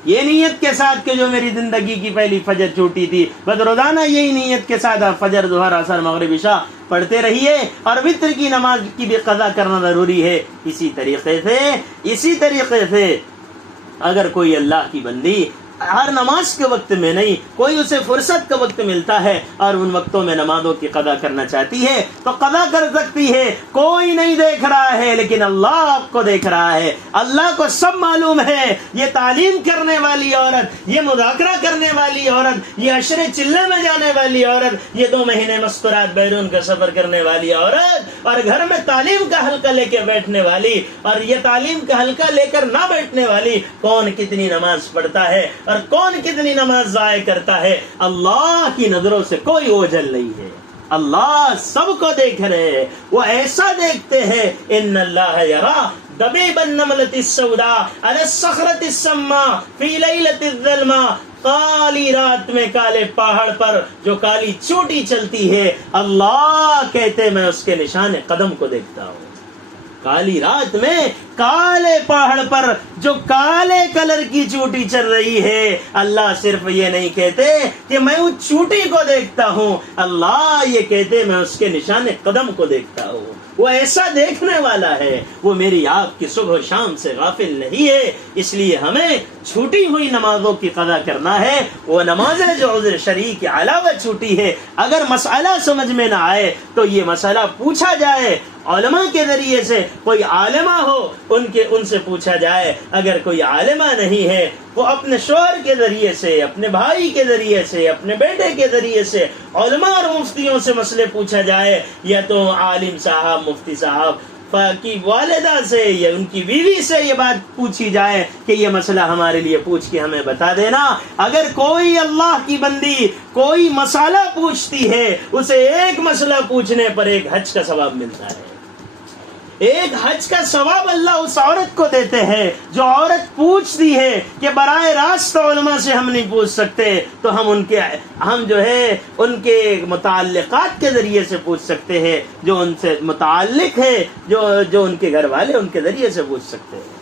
یہ نیت کے ساتھ کہ جو میری زندگی کی پہلی فجر چھوٹی تھی، بس روزانہ یہی نیت کے ساتھ آپ فجر، ظہر، عصر، مغرب، عشاء پڑھتے رہیے، اور وتر کی نماز کی بھی قضا کرنا ضروری ہے۔ اسی طریقے سے اگر کوئی اللہ کی بندی ہر نماز کے وقت میں نہیں، کوئی اسے فرصت کا وقت ملتا ہے اور ان وقتوں میں نمازوں کی قضا کرنا چاہتی ہے تو قضا کر سکتی ہے، کوئی نہیں دیکھ رہا ہے لیکن اللہ آپ کو دیکھ رہا ہے، اللہ کو سب معلوم ہے۔ یہ تعلیم کرنے والی عورت، یہ مذاکرہ کرنے والی عورت، یہ عشرے چلے میں جانے والی عورت، یہ 2 مہینے مسکرات بیرون کا سفر کرنے والی عورت، اور گھر میں تعلیم کا حلقہ لے کے بیٹھنے والی، اور یہ تعلیم کا حلقہ لے کر نہ بیٹھنے والی، کون کتنی نماز پڑھتا ہے اور کون کتنی نماز ضائع کرتا ہے، اللہ کی نظروں سے کوئی اوجھل نہیں ہے، اللہ سب کو دیکھ رہے ہیں، وہ ایسا دیکھتے ہیں، ان اللہ یرا دبیب النملۃ السوداء علی الصخرۃ السماء فی لیلۃ الظلماء، کالی رات میں کالے پہاڑ پر جو کالی چوٹی چلتی ہے، اللہ کہتے میں اس کے نشان قدم کو دیکھتا ہوں۔ کالی رات میں کالے پہاڑ پر جو کالے کلر کی چوٹی چل رہی ہے، اللہ صرف یہ نہیں کہتے کہ میں اس چوٹی کو دیکھتا ہوں، اللہ یہ کہتے میں اس کے نشان قدم کو دیکھتا ہوں۔ وہ ایسا دیکھنے والا ہے، وہ میری آپ کی صبح و شام سے غافل نہیں ہے، اس لیے ہمیں چھوٹی ہوئی نمازوں کی قضا کرنا ہے، وہ نمازیں جو عذر شرعی کے علاوہ چھوٹی ہے۔ اگر مسئلہ سمجھ میں نہ آئے تو یہ مسئلہ پوچھا جائے، علماء کے ذریعے سے، کوئی عالمہ ہو ان سے پوچھا جائے، اگر کوئی عالمہ نہیں ہے وہ اپنے شوہر کے ذریعے سے، اپنے بھائی کے ذریعے سے، اپنے بیٹے کے ذریعے سے علماء اور مفتیوں سے مسئلے پوچھا جائے، یا تو عالم صاحب، مفتی صاحب کی والدہ سے یا ان کی بیوی سے یہ بات پوچھی جائے کہ یہ مسئلہ ہمارے لیے پوچھ کے ہمیں بتا دینا۔ اگر کوئی اللہ کی بندی کوئی مسئلہ پوچھتی ہے، اسے ایک مسئلہ پوچھنے پر 1 حج کا ثواب ملتا ہے، 1 حج کا ثواب اللہ اس عورت کو دیتے ہیں جو عورت پوچھتی ہے کہ براہ راست علماء سے ہم نہیں پوچھ سکتے تو ہم جو ہے ان کے متعلقات کے ذریعے سے پوچھ سکتے ہیں، جو ان سے متعلق ہے، جو ان کے گھر والے ان کے ذریعے سے پوچھ سکتے ہیں،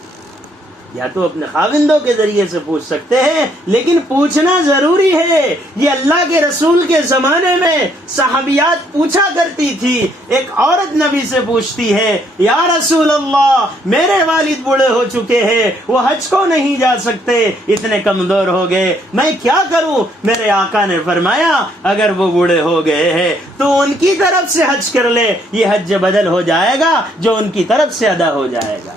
یا تو اپنے خاوندوں کے ذریعے سے پوچھ سکتے ہیں، لیکن پوچھنا ضروری ہے۔ یہ اللہ کے رسول کے زمانے میں صحابیات پوچھا کرتی تھی، ایک عورت نبی سے پوچھتی ہے، یا رسول اللہ میرے والد بوڑھے ہو چکے ہیں، وہ حج کو نہیں جا سکتے، اتنے کمزور ہو گئے، میں کیا کروں؟ میرے آقا نے فرمایا اگر وہ بوڑھے ہو گئے ہیں تو ان کی طرف سے حج کر لے، یہ حج بدل ہو جائے گا جو ان کی طرف سے ادا ہو جائے گا۔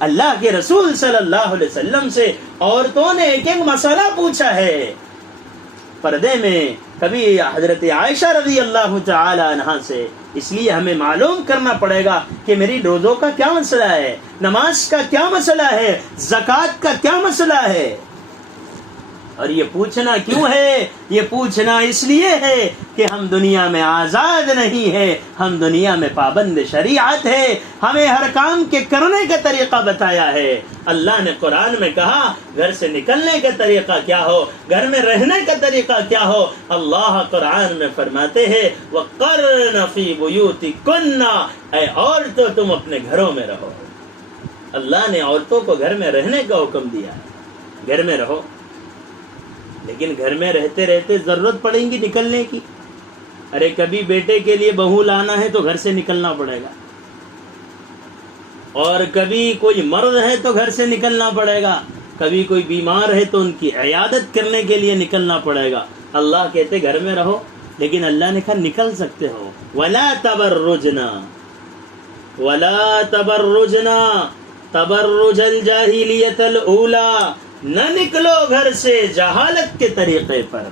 اللہ کے رسول صلی اللہ علیہ وسلم سے عورتوں نے ایک مسئلہ پوچھا ہے پردے میں، کبھی حضرت عائشہ رضی اللہ تعالی عنہا سے، اس لیے ہمیں معلوم کرنا پڑے گا کہ میری روزوں کا کیا مسئلہ ہے، نماز کا کیا مسئلہ ہے، زکوٰۃ کا کیا مسئلہ ہے۔ اور یہ پوچھنا کیوں ہے؟ یہ پوچھنا اس لیے ہے کہ ہم دنیا میں آزاد نہیں ہے، ہم دنیا میں پابند شریعت ہے، ہمیں ہر کام کے کرنے کا طریقہ بتایا ہے۔ اللہ نے قرآن میں کہا گھر سے نکلنے کا طریقہ کیا ہو، گھر میں رہنے کا طریقہ کیا ہو۔ اللہ قرآن میں فرماتے ہیں وَقَرْنَ فِي بُيُوتِكُنَّ، اے عورتوں تم اپنے گھروں میں رہو۔ اللہ نے عورتوں کو گھر میں رہنے کا حکم دیا ہے، گھر میں رہو، لیکن گھر میں رہتے رہتے ضرورت پڑیں گی نکلنے کی۔ ارے کبھی بیٹے کے لیے بہو لانا ہے تو گھر سے نکلنا پڑے گا، اور کبھی کوئی مرض ہے تو گھر سے نکلنا پڑے گا، کبھی کوئی بیمار ہے تو ان کی عیادت کرنے کے لیے نکلنا پڑے گا۔ اللہ کہتے گھر میں رہو، لیکن اللہ نے کہا نکل سکتے ہو۔ وَلَا تَبَرُّجْنَا وَلَا تَبَرُّجْنَا تَبَرُّجَ الْجَاهِلِيَّةِ الْأُولَى، نہ نکلو گھر سے جہالت کے طریقے پر۔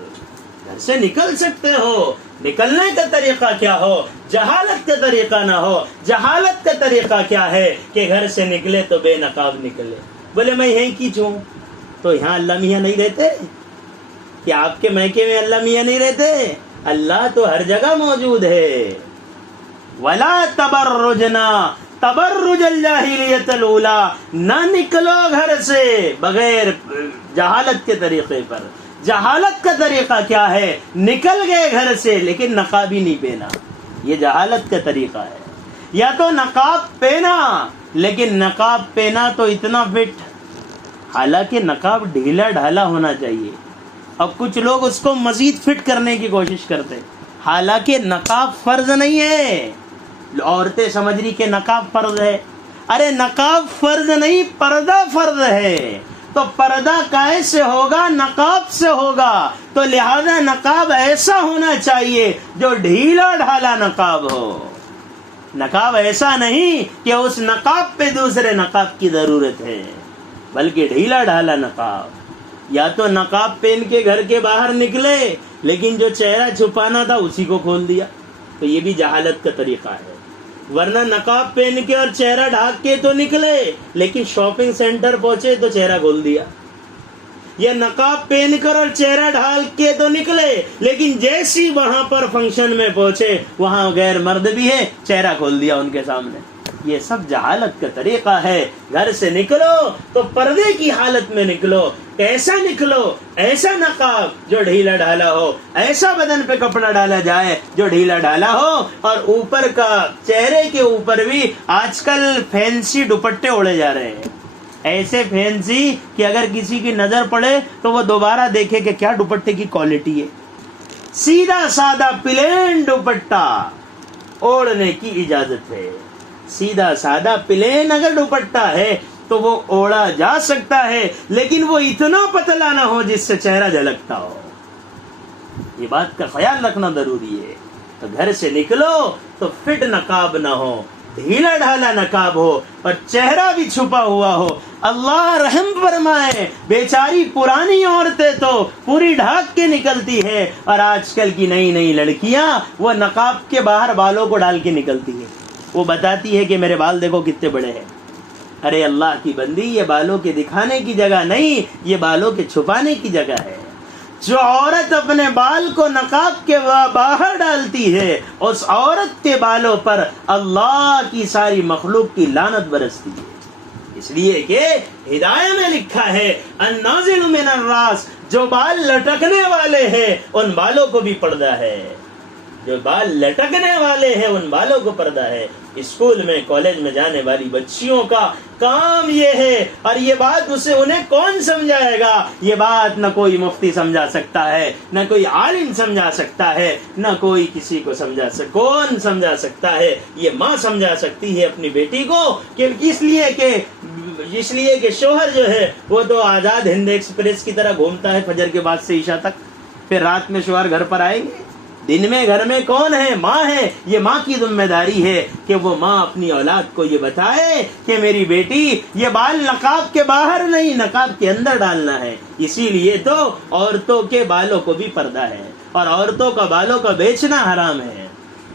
گھر سے نکل سکتے ہو، نکلنے کا طریقہ کیا ہو، جہالت کا طریقہ نہ ہو۔ جہالت کا طریقہ کیا ہے کہ گھر سے نکلے تو بے نقاب نکلے۔ بولے میں یہیں کی چوں، تو یہاں اللہ میاں نہیں رہتے؟ کہ آپ کے میکے میں اللہ میاں نہیں رہتے؟ اللہ تو ہر جگہ موجود ہے۔ وَلَا تَبَرُّجْنَا تَبَرُّجَ الْجَاهِلِيَّةِ الْأُولَى، نہ نکلو گھر سے بغیر جہالت کے طریقے پر۔ جہالت کا طریقہ کیا ہے؟ نکل گئے گھر سے لیکن نقاب ہی نہیں پہنا، یہ جہالت کا طریقہ ہے۔ یا تو نقاب پہنا لیکن نقاب پہنا تو اتنا فٹ، حالانکہ نقاب ڈھیلا ڈھالا ہونا چاہیے، اب کچھ لوگ اس کو مزید فٹ کرنے کی کوشش کرتے، حالانکہ نقاب فرض نہیں ہے۔ عورتیں سمجھ رہی کہ نقاب فرض ہے، ارے نقاب فرض نہیں، پردہ فرض ہے۔ تو پردہ کائے سے ہوگا؟ نقاب سے ہوگا۔ تو لہذا نقاب ایسا ہونا چاہیے جو ڈھیلا ڈھالا نقاب ہو، نقاب ایسا نہیں کہ اس نقاب پہ دوسرے نقاب کی ضرورت ہے، بلکہ ڈھیلا ڈھالا نقاب۔ یا تو نقاب پہن کے گھر کے باہر نکلے لیکن جو چہرہ چھپانا تھا اسی کو کھول دیا، تو یہ بھی جہالت کا طریقہ ہے۔ ورنہ نقاب پہن کے اور چہرہ ڈھانک کے تو نکلے لیکن شاپنگ سینٹر پہنچے تو چہرہ کھول دیا، یا نقاب پہن کر اور چہرہ ڈھال کے تو نکلے لیکن جیسی وہاں پر فنکشن میں پہنچے وہاں غیر مرد بھی ہے، چہرہ کھول دیا ان کے سامنے۔ یہ سب جہالت کا طریقہ ہے۔ گھر سے نکلو تو پردے کی حالت میں نکلو۔ کیسا نکلو؟ ایسا نقاب جو ڈھیلا ڈھالا ہو، ایسا بدن پہ کپڑا ڈالا جائے جو ڈھیلا ڈھالا ہو، اور اوپر کا چہرے کے اوپر بھی آج کل فینسی دوپٹے اوڑے جا رہے ہیں، ایسے فینسی کہ اگر کسی کی نظر پڑے تو وہ دوبارہ دیکھے کہ کیا دوپٹے کی کوالٹی ہے۔ سیدھا سادہ پلین دوپٹہ اوڑھنے کی اجازت ہے، سیدھا سادہ پلین اگر دوپٹہ ہے تو وہ اوڑھا جا سکتا ہے، لیکن وہ اتنا پتلا نہ ہو جس سے چہرہ جھلکتا ہو۔ یہ بات کا خیال رکھنا ضروری ہے۔ تو گھر سے نکلو تو فٹ نقاب نہ ہو، ڈھیلا ڈھالا نقاب ہو اور چہرہ بھی چھپا ہوا ہو۔ اللہ رحم فرمائے، بیچاری پرانی عورتیں تو پوری ڈھاک کے نکلتی ہے، اور آج کل کی نئی نئی لڑکیاں وہ نقاب کے باہر بالوں کو ڈال کے نکلتی ہے، وہ بتاتی ہے کہ میرے بال دیکھو کتنے بڑے ہیں۔ ارے اللہ کی بندی، یہ بالوں کے دکھانے کی جگہ نہیں، یہ بالوں کے چھپانے کی جگہ ہے۔ جو عورت اپنے بال کو نقاب کے باہر ڈالتی ہے اس عورت کے بالوں پر اللہ کی ساری مخلوق کی لعنت برستی ہے، اس لیے کہ ہدایہ میں لکھا ہے النازل من الراس، جو بال لٹکنے والے ہیں ان بالوں کو بھی پردہ ہے، جو بال لٹکنے والے ہیں ان بالوں کو پردہ ہے۔ اسکول میں کالج میں جانے والی بچیوں کا کام یہ ہے، اور یہ بات انہیں کون سمجھائے گا؟ یہ بات نہ کوئی مفتی سمجھا سکتا ہے، نہ کوئی عالم سمجھا سکتا ہے، نہ کوئی کسی کو کون سمجھا سکتا ہے؟ یہ ماں سمجھا سکتی ہے اپنی بیٹی کو، کہ اس لیے کہ شوہر جو ہے وہ تو آزاد ہند ایکسپریس کی طرح گھومتا ہے فجر کے بعد سے عشاء تک، پھر رات میں شوہر گھر پر آئیں گے۔ دن میں گھر میں کون ہے؟ ماں ہے۔ یہ ماں کی ذمہ داری ہے کہ وہ ماں اپنی اولاد کو یہ بتائے کہ میری بیٹی یہ بال نقاب کے باہر نہیں، نقاب کے اندر ڈالنا ہے۔ اسی لیے تو عورتوں کے بالوں کو بھی پردہ ہے، اور عورتوں کا بالوں کا بیچنا حرام ہے،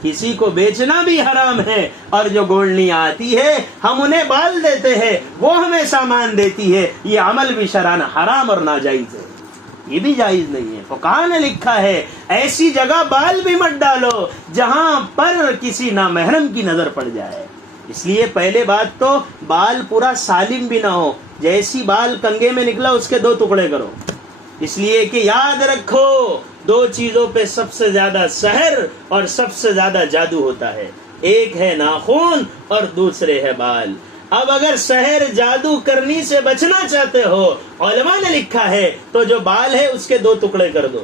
کسی کو بیچنا بھی حرام ہے۔ اور جو گولنیاں آتی ہے ہم انہیں بال دیتے ہیں، وہ ہمیں سامان دیتی ہے، یہ عمل بھی شرعاً حرام اور ناجائز ہے، یہ بھی جائز نہیں ہے۔ فقہاء نے لکھا ہے ایسی جگہ بال بھی مت ڈالو جہاں پر کسی نامحرم کی نظر پڑ جائے۔ اس لیے پہلے بات تو بال پورا سالم بھی نہ ہو، جیسی بال کنگے میں نکلا اس کے 2 ٹکڑے کرو، اس لیے کہ یاد رکھو 2 چیزوں پہ سب سے زیادہ سحر اور سب سے زیادہ جادو ہوتا ہے، ایک ہے ناخن اور دوسرے ہے بال۔ اب اگر سحر جادو کرنی سے بچنا چاہتے ہو، علماء نے لکھا ہے تو جو بال ہے اس کے 2 ٹکڑے کر دو۔